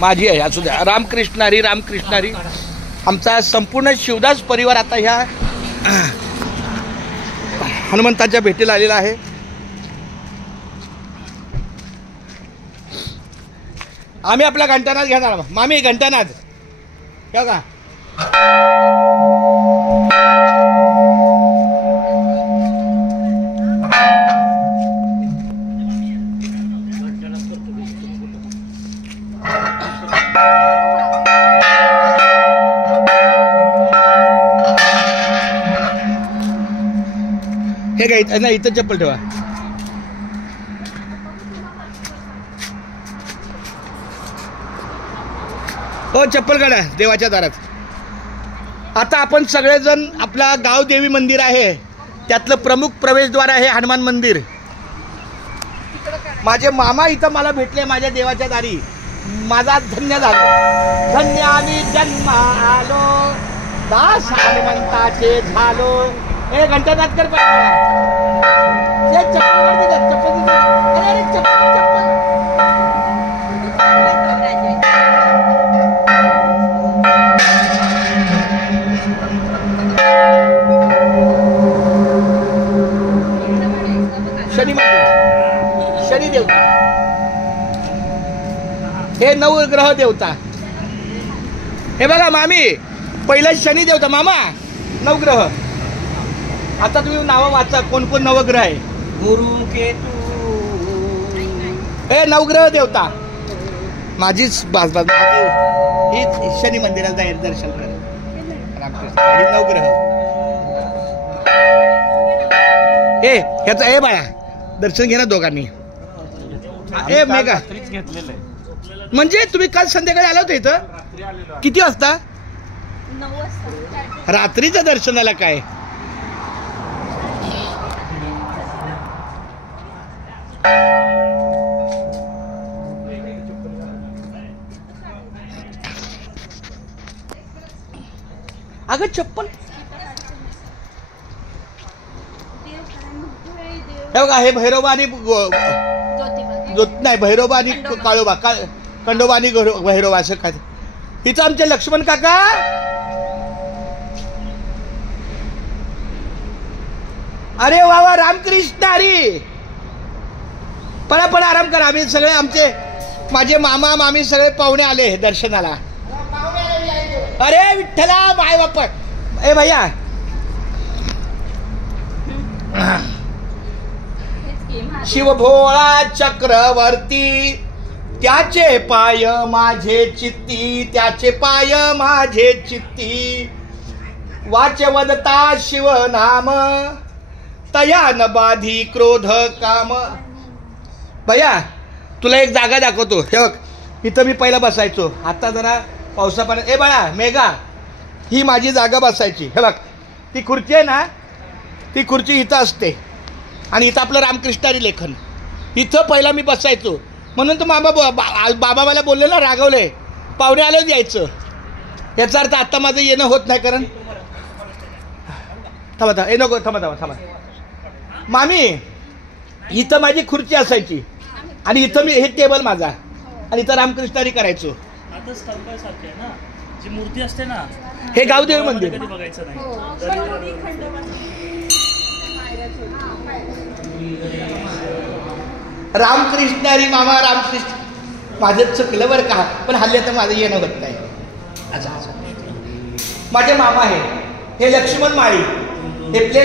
माझी आहे, असू द्या. रामकृष्णारी रामकृष्णारी. आमचा संपूर्ण शिवदास परिवार आता ह्या हनुमंताच्या भेटीला आलेला आहे. आम्ही आपला घंटानाद घेणार. मामी घंटानाद ठेव का? हे काय नाही, इथं चप्पल ठेवा. हो चप्पल काढा देवाच्या दारात. आता आपण सगळेजण आपला गावदेवी मंदिर आहे त्यातलं प्रमुख प्रवेशद्वार आहे हनुमान मंदिर. माझे मामा इथं मला भेटले माझ्या देवाच्या दारी. माझा धन्य झालो. धन्य आम्ही जन्म आलो, दास हनुमंताचे झालो. हे घंटानाद कर पाहिजे. चप्पल शनी मंदिर, शनी देवता. हे नवग्रह देवता. हे बघा मामी, पहिला शनी देवता, मामा नवग्रह. आता तुम्ही नावं वाचा कोण कोण नवग्रह आहे. गुरु केतू, हे नवग्रह देवता. माझीच बाजबाज ही शनी मंदिरात जाईल दर्शन कर. रामकृष्ण हे नवग्रह. हे ह्याचा हे बाळा दर्शन घे ना दोघांनी. हे मेघा घेतलेलं आहे. म्हणजे तुम्ही काल संध्याकाळी आला होता इथं? किती वाजता? 9 वाजता. रात्रीच्या दर्शनाला काय? अगं चप्पल हे बघा. हे भैरोबा आणि नाही भैरोबा आणि काळोबा, खंडोबा आणि भैरोबा असं काय. हिचं आमचे लक्ष्मण काका. अरे वा वा रामकृष्ण हरी. पळा पळा आराम करा. आम्ही सगळे आमचे माझे मामा मामी सगळे पाहुणे आले दर्शनाला. अरे विठ्ठला माय बाप. ए भैया शिवभोळा चक्रवर्ती, त्याचे पाय माझे चित्ती, त्याचे पाय माझे चित्ती. वाच वदता शिव नाम, तया न बाधी क्रोध काम. भैया तुला एक जागा दाखवतो. हे बघ इथं मी पहिला बसायचो. आता जरा पावसा पाण्यात. ए बाळा मेघा, ही माझी जागा बसायची. हे बघ ती खुर्ची आहे ना, ती खुर्ची इथं असते आणि इथं आपलं रामकृष्णारी लेखन. इथं पहिला मी बसायचो. म्हणून तर बाबा मला बोलले ना, रागवले, पाहुणे आलेच यायचं. याचा अर्थ आता माझं येणं होत नाही. कारण थांबा ए नको थांबा. मामी इथं माझी खुर्ची असायची आणि इथं मी हे टेबल माझा आणि इथं रामकृष्णारी करायचो. आता स्तंभासारखे आहे ना, जी मूर्ती असते ना, हे गावदेवी मंदिर. कधी बघायचं नाही. रामकृष्णारी मामा रामकृष्ण. माझं चुकलं बरं का, पण हल्ली तर माझं येणं होत नाही. माझे मामा आहे हे लक्ष्मण माळी. हे आपले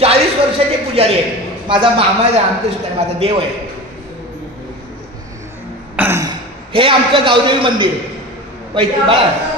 40 वर्षाचे पुजारी आहे. माझा मामा आहे रामकृष्ण, माझा देव आहे. हे आमचं गावदेवी मंदिर. बाळा